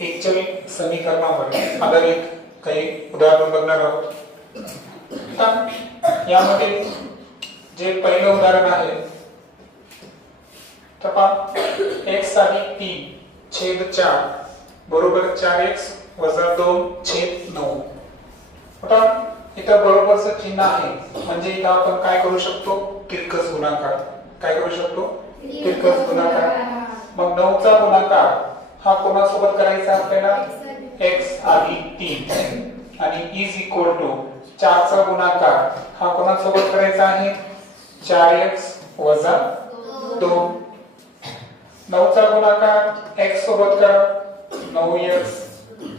एकच्या समीकरणावर आधारित काही उदाहरण बघणार आहोत. आता यामध्ये जे पहिलं उदाहरण आहे तर पहा एक्स अधिक तीन छेद चार बरोबर चार एक्स वजा दोन छेद नऊ. आता इथं बरोबरचं चिन्ह आहे. म्हणजे इथं आपण काय करू शकतो? तिरकस गुणाकार. काय करू शकतो? तिरकस गुणाकार. मग नऊचा गुणाकार. हा कोणासोबत करायचा आपल्याला? एक्स अधिक तीन. आणि इज इक्वल टू चारचा गुणाकार हा कोणासोबत करायचा आहे? चार एक्स वजा दोन. नऊचा गुणाकार एक्स सोबत करा. नऊ एक्स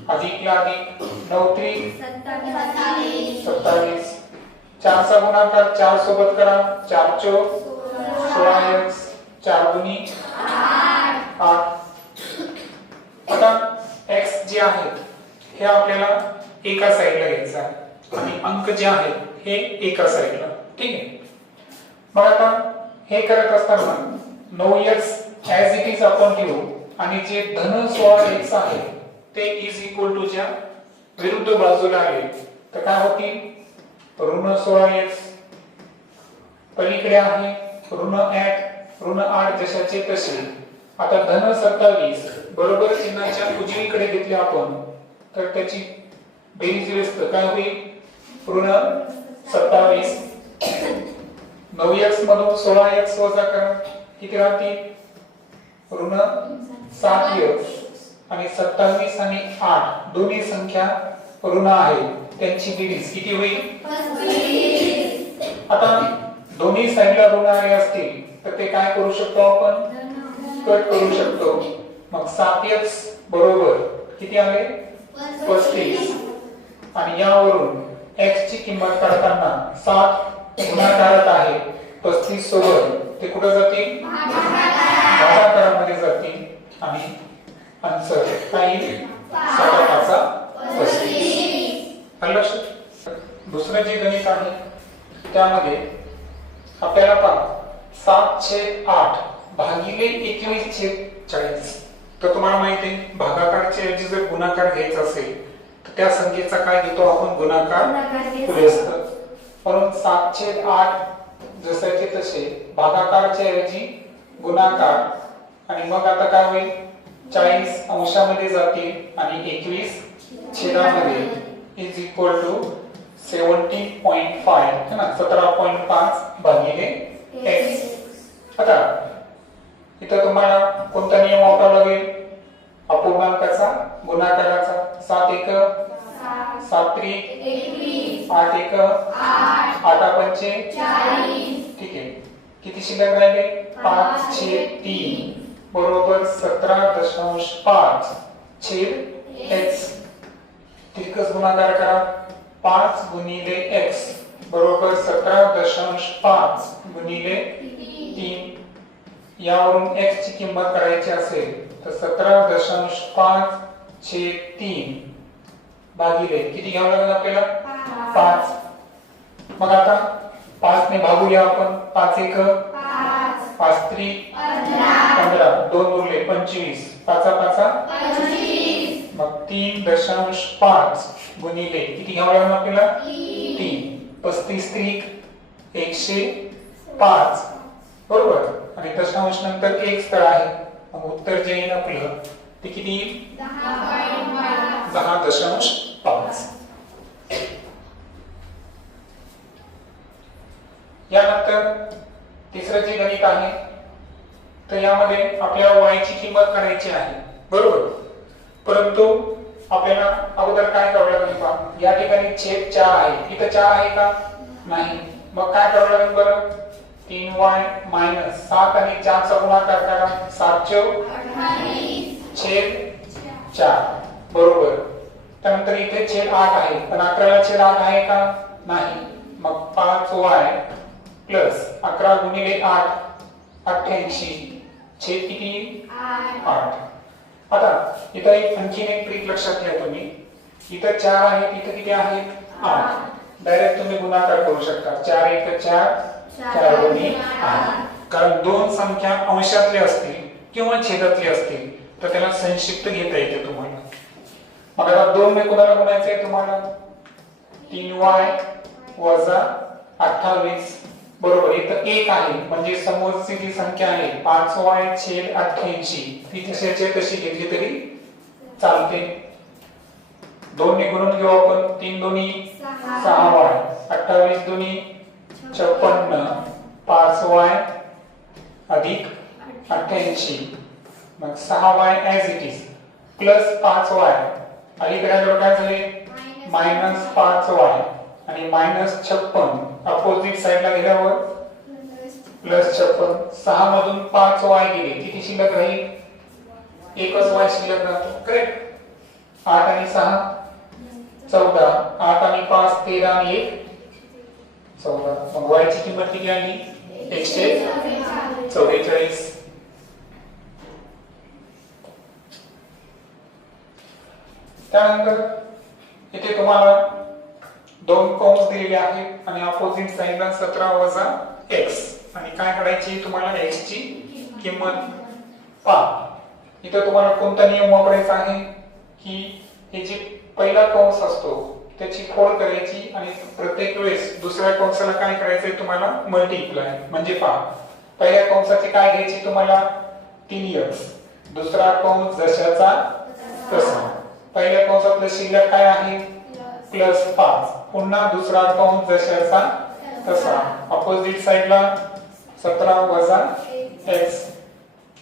अधिकला अधिक नऊ त्री. सत्तावीस. चारचा गुणाकार चार सोबत करा. चार चौक. सोळा एक्स चार दुनी आठ. आता एक्स जे आहेत हे आपल्याला एका साईडला घ्यायचं आहे. आणि अंक जे आहे हे एका साईडला ठीक आहे? मग आता हे करत असताना नऊ एक्स ऍज इट इज आपण घेऊ आणि जे धन सोळा एक्स आहे ते इज इक्वल टू च्या विरुद्ध बाजूला आले तर काय होतील ऋण सोळा एक्स पलीकडे आहे ऋण ऍट ऋण आठ जशाचे तसे. आता धन सत्तावीस बरोबर चिन्हाच्या उजवीकडे घेतले आपण तर त्याची बेरीज व्यस्त काय होईल? ऋण सत्तावीस. नऊ एक्स मधून सोळा एक्स वजा करा. किती राहतील? ऋण सात एक्स आणि सत्तावीस आणि आठ दोन्ही संख्या ऋण आहे त्यांची बेरीज किती होईल? आता दोन्ही साईडला ऋण आले असतील तर ते काय करू शकतो आपण? कट करू शकतो. मग सात एक्स बरोबर किती आहे? पस्तीस. आणि यावरून एक्स ची किंमत काढताना सात गुणाकारात आहे. पस्तीस सोबत ते कुठं जातील? भागाकारामध्ये जातील. आणि आन्सर काय येईल साता पस्तीस. लक्षात? दुसरं जे गणित आहे त्यामध्ये आपल्याला पहा सात छेद आठ. भागिले एकवीस छेद चाळीस. तर तुम्हाला माहिती आहे भागाकारच्या ऐवजी जर गुणाकार घ्यायचा असेल तर त्या संख्येचा काय घेतो आपण? गुणाकार व्यस्त म्हणून सात छेद आठ जसाचे तसे भागाकारच्या ऐवजी गुणाकार. आणि मग आता काय होईल? चाळीस अंशामध्ये जातील आणि एकवीस छेदामध्ये. Is equal to seventy point five ना? सतरा पॉईंट पाच भागिले एक्स आता इथं तुम्हाला कोणता नियम वापरावा लागेल? अपूर्णांकाचा गुणाकाराचा. सात एक. सात त्रिक. आठ एक. आठ पंचे ठीक आहे. किती शिल्लक राहिले? पाच छे तीन. बरोबर सतरा दशांश पाच. छेद एक्स तिरकस गुणाकार करा. पाच गुणिले एक्स बरोबर सतरा दशांश पाच गुणिले तीन. यावरून एक्स ची किंमत काढायची असेल तर सतरा दशांश पाच छेद तीन भागिले किती घ्यावं लागेल आपल्याला? पाच. मग आता पाच ने भागूया आपण. पाच एक. पाच. त्री. पंधरा. दोन उरले पंचवीस. पाचा पाचा. मग तीन दशांश पाच गुणिले किती घ्यावं लागेल आपल्याला? तीन. पस्तीस त्रिक एकशे पाच. बरोबर? आणि दशांश नंतर एक स्थळ आहे. मग उत्तर जे येईल आपलं ते किती? येईल दहा दशांश पाच. यानंतर तिसरं जे गणित आहे तर यामध्ये आपल्याला वायची किंमत करायची आहे. बरोबर? परंतु आपल्याला अगोदर काय करावं लागेल पहा. या ठिकाणी छेद चार आहे. इथं चार आहे का? नाही. मग काय करावं लागेल बरं? तीन वाय मायनस सात आणि चारचा गुणाकार करा. सात चौ. छेद चार. बरोबर. त्यानंतर इथे छेद आठ आहे. पण अकराला छेद आठ आहे का? नाही. मग पाच वाय प्लस अकरा गुणिले आठ अठ्ठ्याऐंशी. छेद किती? आठ. आता इथं एक आणखीन एक ट्रिक लक्षात घ्या तुम्ही. इथं चार आहे इथं किती आहेत आठ. डायरेक्ट तुम्ही गुणाकार करू शकता. चार एक चार. चार दोन्ही आठ कारण दोन संख्या अंशातल्या असतील किंवा छेदातली असतील तर त्याला संक्षिप्त घेता येते तुम्हाला. मग आता दोन ने कुणाला गुणायचंय तुम्हाला. तीन वाय वजा अठ्ठावीस. बरोबर इथं एक आहे. म्हणजे समोरची जी संख्या आहे पाच वाय छेद अठ्ठ्याऐंशी. ती तशाची तशी घेतली तरी चालते. दोन ने गुणून घेऊ आपण. तीन दोन्ही सहा वाय. अठ्ठावीस दोन्ही छप्पन्न पाच वाय अधिक अठ्ठ्याऐंशी. मग सहा Y as it is plus पाच वाय. अलीकडे काय झाले? मायनस पाच वाय. आणि मायनस छप्पन. अपोजिट साइडला गेल्यावर? प्लस छप्पन. सहा मधून पाच वाय गेले. किती शिल्लक राहील? एकच वाय शिल्लक राहतो. करेक्ट आठ आणि सहा? चौदा. आठ आणि पाच तेरा आणि एक. चौदा मग वायची किंमत किती आली? एकशे चौवेचाळीस. त्यानंतर इथे तुम्हाला दोन कंस दिलेले आहेत आणि अपोजिट साईडला सतरा वजा एक्स आणि काय करायची? तुम्हाला एक्स ची किंमत पहा. इथे तुम्हाला कोणता नियम वापरायचा आहे? की हे जे पहिला कंस असतो त्याची खोड करायची आणि प्रत्येक वेळेस दुसऱ्या कंसाला काय करायचंय तुम्हाला? मल्टिप्लाय म्हणजे पहा. पहिल्या कंसाची काय घ्यायची तुम्हाला? तीन एक्स दुसरा कंस जशाचा तसा. पहिल्या कंसातलं शिल्लक काय आहे? प्लस पाच. पुन्हा दुसरा कंस जशाचा तसा. अपोजिट साइडला सतरा वजा एक्स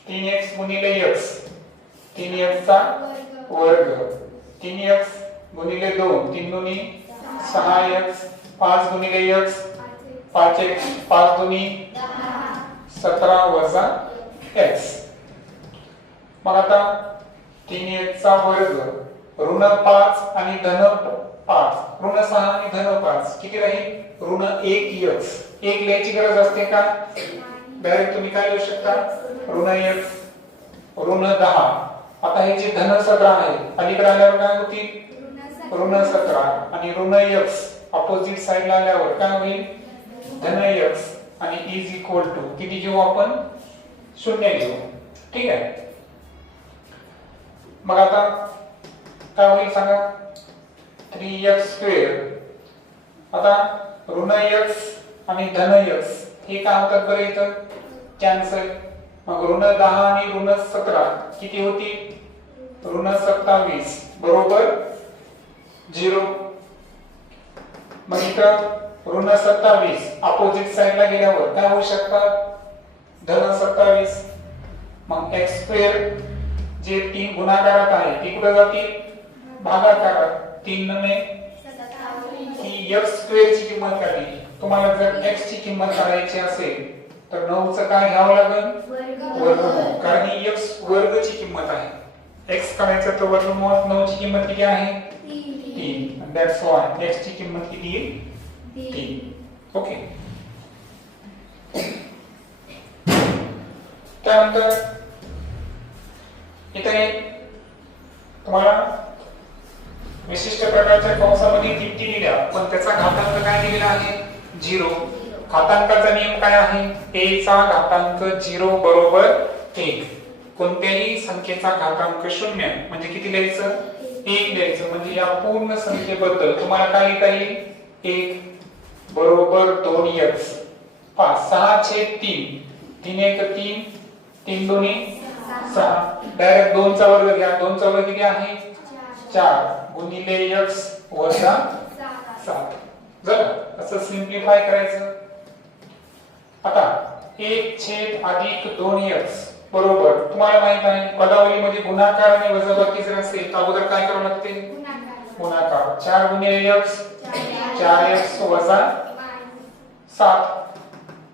तीन एक्स गुणिले एक्स तीन एक्सचा वर्ग. तीन एक्स गुणिले दोन तीन दोन्ही सहा एक्स पाच गुणिले एक्स पाच एक पाच दोन्ही सतरा वजा एक्स मग आता तीन एकचा वर्ग ऋण पाच आणि धन पाच. ऋण सहा आणि धन पाच. किती राहील? ऋण एक एक्स एक लिहायची गरज असते का? डायरेक्ट तुम्ही काय लिहू शकता? ऋण एक ऋण दहा. आता हे जे धन सतरा आहे अलीकडे आल्यावर काय होती ऋण सतरा आणि ऋण एक्स अपोजिट साईडला आल्यावर काय होईल? धन एक्स आणि इज इक्वल टू किती घेऊ आपण? शून्य घेऊ. ठीक आहे? मग आता काय होईल सांगा? थ्री एक्स स्क्वेअर आता ऋण एक्स आणि धन एक्स हे काय होतात बरं इथं? कॅन्सल मग ऋण दहा आणि ऋण सतरा किती होती ऋण सत्तावीस. बरोबर? झिरो. मग इथं ऋण सत्तावीस. अपोजिट साईडला गेल्यावर काय होऊ शकतात धन सत्तावीस. मग एक्स स्क्वेअर जे तीन गुणाकारात आहे ती कुठे जातील भागाकारात. तीन ने ही एक्स स्क्वेअरची किंमत काढली. तुम्हाला जर एक्स ची किंमत काढायची असेल तर नऊचं काय घ्यावं लागेल? वर्गमूळ कारण ही एक्स वर्गची किंमत आहे. एक्स काढायचं तर वर्गमूळ नऊची किंमत किती आहे? तीन. दॅट्स वाय एक्स ची किंमत किती आहे तीन. ओके त्यानंतर इथे तुम्हाला विशिष्ट प्रकारच्या कंसामध्ये किमती दिल्या पण त्याचा घातांक काय दिलेला आहे? झिरो. घातांकाचा नियम काय आहे? A चा घातांक झिरो बरोबर एक. कोणत्याही संख्येचा घातांक शून्य. म्हणजे किती लिहायचं? एक द्यायचं. म्हणजे या पूर्ण संख्येबद्दल तुम्हाला काय लिहिता येईल एक बरोबर दोन एक्स पाच सहा छेद तीन. तीन एक तीन. तीन दोन्ही? सहा. डायरेक्ट दोनचा वर्ग घ्या. दोनचा वर्ग किती आहे? चार. गुणिले एक्स वजा सात. झालं असं सिम्प्लिफाय करायचं. आता एक छेद अधिक दोन एक्स बरोबर. तुम्हाला माहीत आहे पदावलीमध्ये गुणाकार आणि वजाबाकी जर असेल तर अगोदर काय करावं लागते? गुणाकार. चार गुणिले एक्स चार एक्स वजा सात.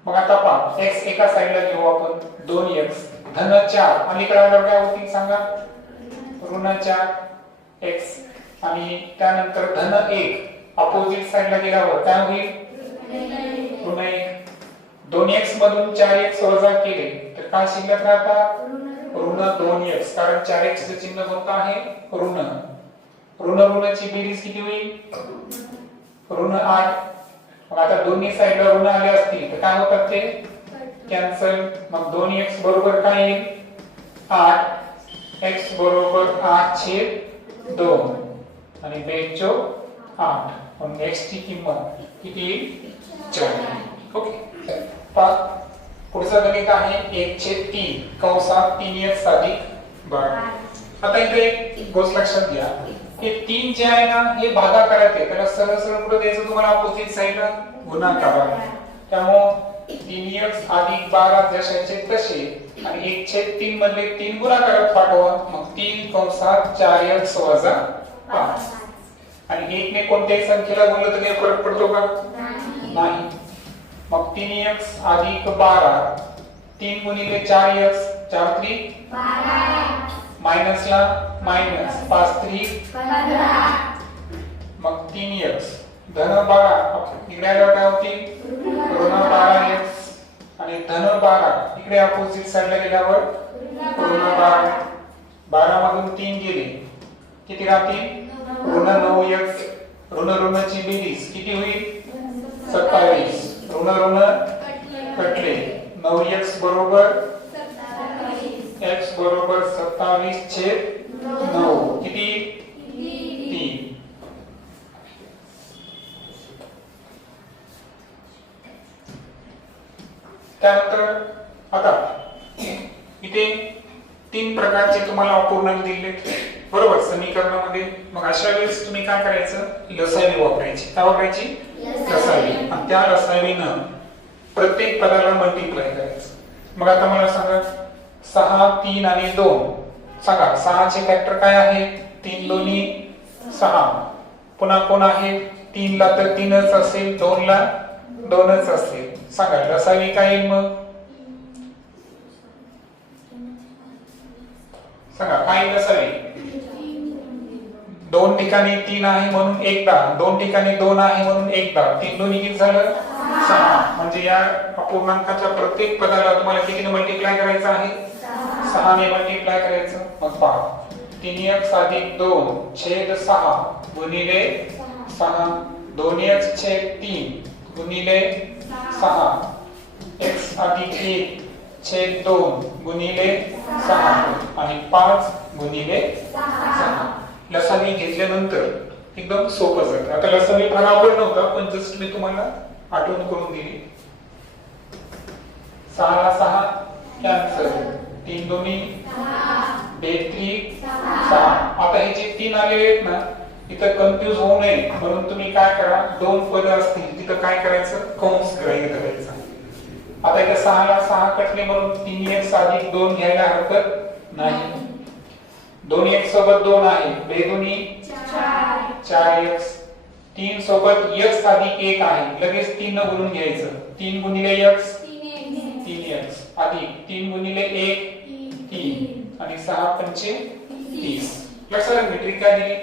मग आता पहा एक्स एका साईडला घेऊ आपण. दोन एक्स धन चार. अलीकडे आल्यावर काय होतील सांगा? ऋण चार एक्स आणि त्यानंतर धन एक. अपोजिट साईडला गेल्यावर काय होईल? ऋण एक. दोन एक्स मधून चार एक्स वजा केले. काय शिल्लक राहतात ऋण दोन एक्स कारण चार एक्स चिन्ह कोणतं आहे? ऋण. ऋण ऋणाची बेरीज किती होईल? ऋण आठ. मग आता दोन्ही साईडला ऋण आले असतील तर काय होतात ते? कॅन्सल मग दोन एक्स बरोबर काय येईल? आठ. एक्स बरोबर आठ छेद दोन. आणि बेचो आठ. म्हणून एक्स ची किंमत किती चार ओके. पाच पुढचं गणित आहे एक छेद तीन. कंसात तीन एक्स अधिक बारा. आता इथे एक गोष्ट लक्षात घ्या. हे तीन जे आहे ना हे भागाकारात आहे त्याला सरळ सरळ कुठं द्यायचं? तुम्हाला अपोजिट साईडला गुणाकारात त्यामुळं तीन एक्स अधिक बारा जशाचे तसे. आणि एक छेद तीन मधले तीन गुणाकारात पाठवा. मग तीन कंसात चार एक्स वजा पाच. आणि एक ने कोणत्याही संख्येला गुणलं तर फरक पडतो का? नाही. मग तीन एक्स अधिक बारा. तीन गुणिले चार एक्स चार त्री मायनसला मायनस पाच त्री मग तीन एक्स धन बारा. इकडे आल्यावर काय होतील? ऋण बारा एक्स आणि धन बारा. इकडे अपोजिट साईडला गेल्यावर ऋण बारा. बारा मधून तीन गेले. किती राहतील? ऋण नऊ एक्स ऋण ऋणची बेरीज किती होईल? सत्तावीस. ऋण कटले नऊ एक्स बरोबर एक्स बरोबर सत्तावीस छेद नऊ. किती? तीन. त्यानंतर आता इथे तीन प्रकारचे तुम्हाला अपूर्णांक दिले. बरोबर समीकरणामध्ये. मग अशा वेळेस तुम्ही काय करायचं? लसावी वापरायची. काय वापरायची? लसावी आणि त्या लसावीनं प्रत्येक पदाला मल्टिप्लाय करायचं. मग आता मला सांगा सहा तीन आणि दोन. सांगा सहाचे फॅक्टर काय आहे? तीन दोन्ही सहा. पुन्हा कोण आहे? तीन ला तर तीनच असेल दोन ला दोनच असेल. सांगा रसावी काय येईल मग? सांगा काय रसावी? दोन ठिकाणी तीन आहे म्हणून एकदा दोन ठिकाणी दोन आहे म्हणून एकदा. तीन दोन्ही किती झालं? सहा. म्हणजे या अपूर्णांकाच्या प्रत्येक पदाला तुम्हाला कितीने मल्टिप्लाय करायचं आहे? सहाने मल्टिप्लाय करायचं. मग पहा. तीन एक अधिक दोन छेद सहा गुणिले सहा. दोन एक छेद तीन गुणिले सहा. एक्स अधिक एक छेद दोन गुणिले सहा. आणि पाच गुणिले सहा. लसावी घेतल्यानंतर एकदम सोपं जातं. आता लसावी फार आवड नव्हता पण जस्ट मी तुम्हाला आठवण करून दिली. सहाला सहा कॅन्सर तीन दोन्ही. बेत्री सहा. आता हे जे तीन आलेले आहेत ना इथं कन्फ्युज होऊ नये. म्हणून तुम्ही काय करा दोन पद असतील तिथं काय करायचं? कंस ग्रही करायचं. आता इथं सहाला सहा कटले म्हणून तीन एक साधिक दोन घ्यायला हरकत नाही. दोन एक सोबत दोन आहे. बेदोनी चार एक्स तीन सोबत एक्स अधिक एक आहे. लगेच तीन न गुणून घ्यायचं. तीन गुणिले एक्स तीन एक्स अधिक तीन गुणिले एक. तीन. आणि सहा पंचे तीस. लक्षात मेट्रिक काय दिली?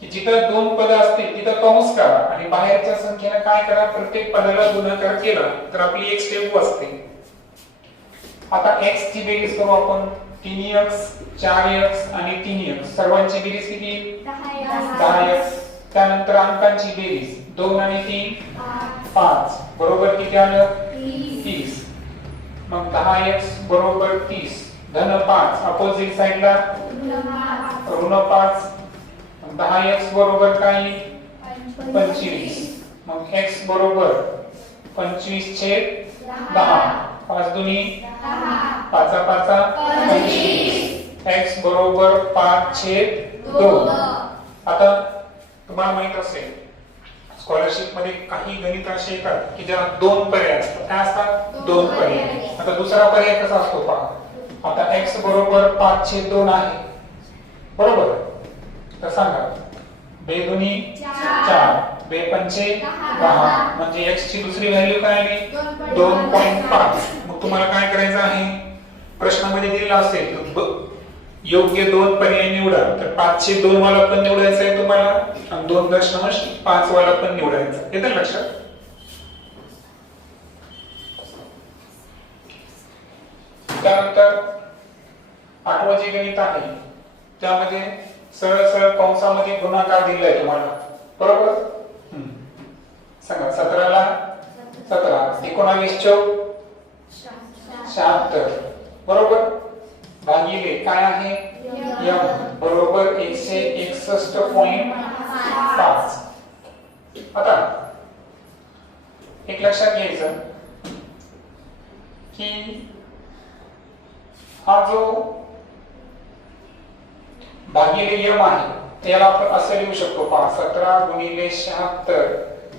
की जिथं दोन पद असतील तिथं कंस करा. आणि बाहेरच्या संख्येनं काय करा? प्रत्येक पदाला गुणाकार केला. तर आपली एक स्टेप असते आता एक्स ची बेरीज करू आपण. तीन एक्स चार एक्स आणि तीन एक्स सर्वांची बेरीज किती? दहा एक्स त्यानंतर अंकांची बेरीज. दोन आणि तीन? पाच. बरोबर किती आलं? तीस. मग दहा एक्स बरोबर तीस. धन पाच. अपोजिट साइडला ऋण पाच. दहा एक्स बरोबर काय? पंचवीस. मग एक्स बरोबर पंचवीस छेद दहा. पाच दुनी पाचा पाचा. एक्स बरोबर पाच छेद दोन. आता तुम्हाला माहीत असेल स्कॉलरशिपमध्ये काही गणित असे येतात की ज्या दोन पर्याय असतात. काय असतात? दोन पर्याय. आता दुसरा पर्याय कसा असतो पहा. आता एक्स बरोबर पाच छेद दोन आहे. बरोबर? तर सांगा. बे दोन्ही चार. बे पंचे दहा. म्हणजे एक्स ची दुसरी व्हॅल्यू काय आली दोन पॉईंट पाच. तुम्हाला काय करायचं आहे? प्रश्नामध्ये दिलेला असेल तर योग्य दोन पर्याय निवडा. तर पाचशे दोन वाला पण निवडायचा आहे तुम्हाला आणि दोन दशांश पाच वाला पण निवडायचा. येतं लक्षात. त्यानंतर आठवं जे गणित आहे. त्यामध्ये सरळ सरळ कंसामध्ये गुणाकार दिलाय तुम्हाला. बरोबर? हम्म. सांगा सतराला? सतरा. एकोणावीस चौक? शहात्तर बरोबर? भागिले काय आहे? यम. बरोबर एकशे एकसष्ट पॉइंट पाच. आता एक लक्षात घ्यायचं की हा जो भागिले यम आहे त्याला आपण असं लिहू शकतो पहा सतरा गुणिले शहात्तर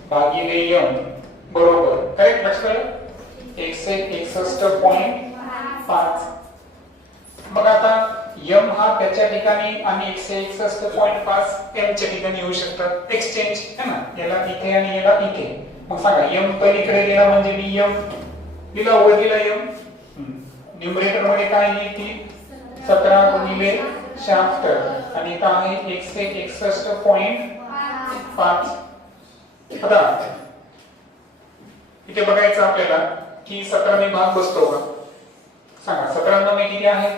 भागिले यम. बरोबर. काय? लक्षात एकशे एकसष्ट पॉइंट पाच. मग आता यम हा त्याच्या ठिकाणी आणि एकशे एकसष्ट पॉइंट पाच एमच्या ठिकाणी येऊ शकतात. एक्सचेंज है ना? याला इथे आणि याला इथे. मग सांगा यम पलीकडे गेला म्हणजे मी यम दिला वर दिला यम. न्यूमरेटरमध्ये काय आहे ती? सतरा गुणिले शहात्तर. आणि इथं आहे एकशे एकसष्ट पॉइंट पाच. आता इथे बघायचं आपल्याला. की सतराने भाग बसतो का? सांगा सतरा नवे किती आहे?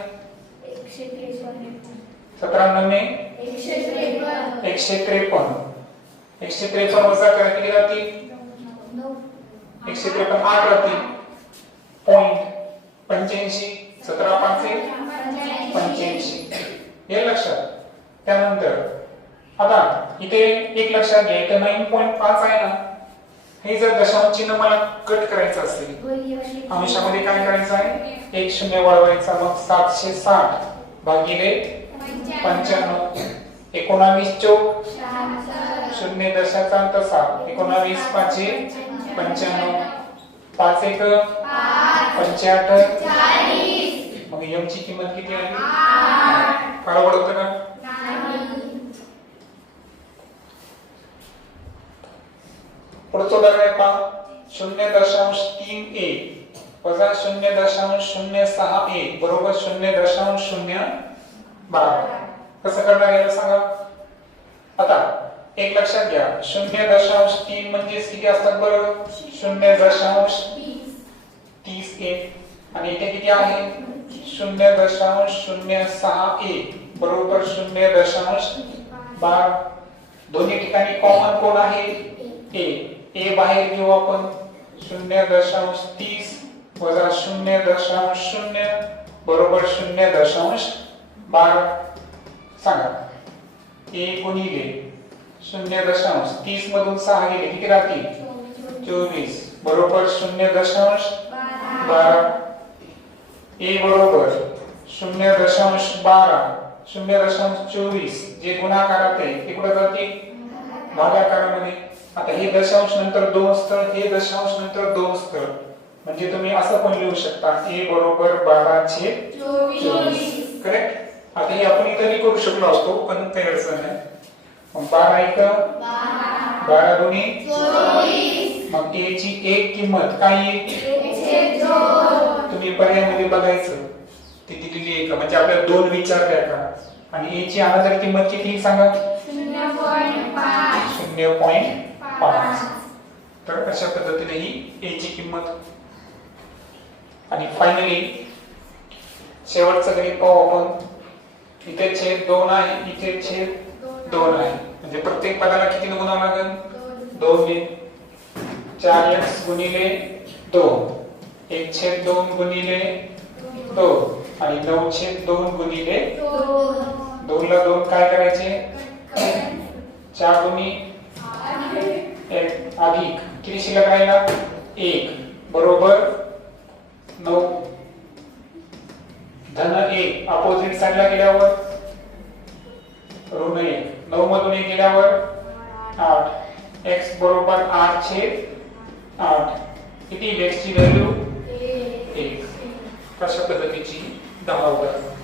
सतरा नवे एकशे त्रेपन्न. एकशे त्रेपन्न. वजा करा किती राहतील? एकशे त्रेपन्न आठ राहतील. पॉइंट पंच्याऐंशी सतरा पाचशे पंच्याऐंशी. हे लक्षात. त्यानंतर आता इथे एक लक्षात घ्या इथे नाईन पॉईंट पाच आहे ना. हे जर दशांश चिन्ह मला कट करायचं असेल अंशामध्ये काय करायचं आहे? एक शून्य वळवायचा मग सातशे साठ भागिले पंच्याण्णव. एकोणावीस चौक. शून्य दशाचा अंत सात. एकोणावीस पाचशे पंच्याण्णव. पाच एक. पंच्याहत्तर. मग यमची किंमत किती आली फार आवडतं का पुढचं उदाहरण पहा शून्य दशांश तीन ए वजा शून्य दशांश शून्य सहा ए बरोबर शून्य दशांश शून्य बारा कसं करणार याला सांगा. आता एक लक्षात घ्या. शून्य दशांश तीन म्हणजे किती असतात बरं शून्य दशांश तीस ए आणि इथे किती आहे शून्य दशांश शून्य सहा एक. बरोबर शून्य दशांश बारा. दोन्ही ठिकाणी कॉमन कोण आहे. ए ए बाहेर घेऊ आपण. शून्य दशांश तीस वजा शून्य दशांश शून्य बरोबर शून्य दशांश बारा. सांगा. ए गुणिले शून्य दशांश तीस मधून सहा गेले. किती राहतील? चोवीस. बरोबर शून्य दशांश बारा. ए बरोबर शून्य दशांश बारा. शून्य दशांश चोवीस. जे गुणाकारात आहे ते कुठे जाते भागाकारामध्ये. आता हे दशांश नंतर दोन स्थळ हे दशांश नंतर दोन स्थळ. म्हणजे तुम्ही असं पण लिहू शकता ए बरोबर बारा छेद चोवीस. करेक्ट आता हे आपण इथं करू शकलो असतो पण काही अडचण नाही. मग बारा एक बारा दोन्ही? मग ए ची एक किंमत काय येईल तुम्ही पर्यायामध्ये बघायचं. ती दिलेली आहे का? म्हणजे आपल्याला दोन विचारल्या का? आणि ए ची अनादर किंमत किती सांगा? शून्य पॉइंट पाच. तर अशा पद्धतीने ही ए ची किंमत. आणि फायनली शेवटचं गणित पाहू आपण. इथे छेद दोन आहे इथे छेद दोन आहे. म्हणजे प्रत्येक पदाला किती गुणावं लागेल? दोन ने चार एक्स गुणिले दोन. एक छेद दोन गुणिले दोन. आणि नऊ छेद दोन गुणिले दोन. ला दोन काय करायचे. चार गुणी एक अधिक. किती शिल्लक राहिला? एक. बरोबर? नऊ. धन एक. अपोजिट साईडला गेल्यावर? ऋण एक. नऊ मधून एक गेल्यावर? आठ. एक्स बरोबर आठ छेद आठ. किती? एक्स ची व्हॅल्यू एक. कशा पद्धतीची? दहा उदाहरण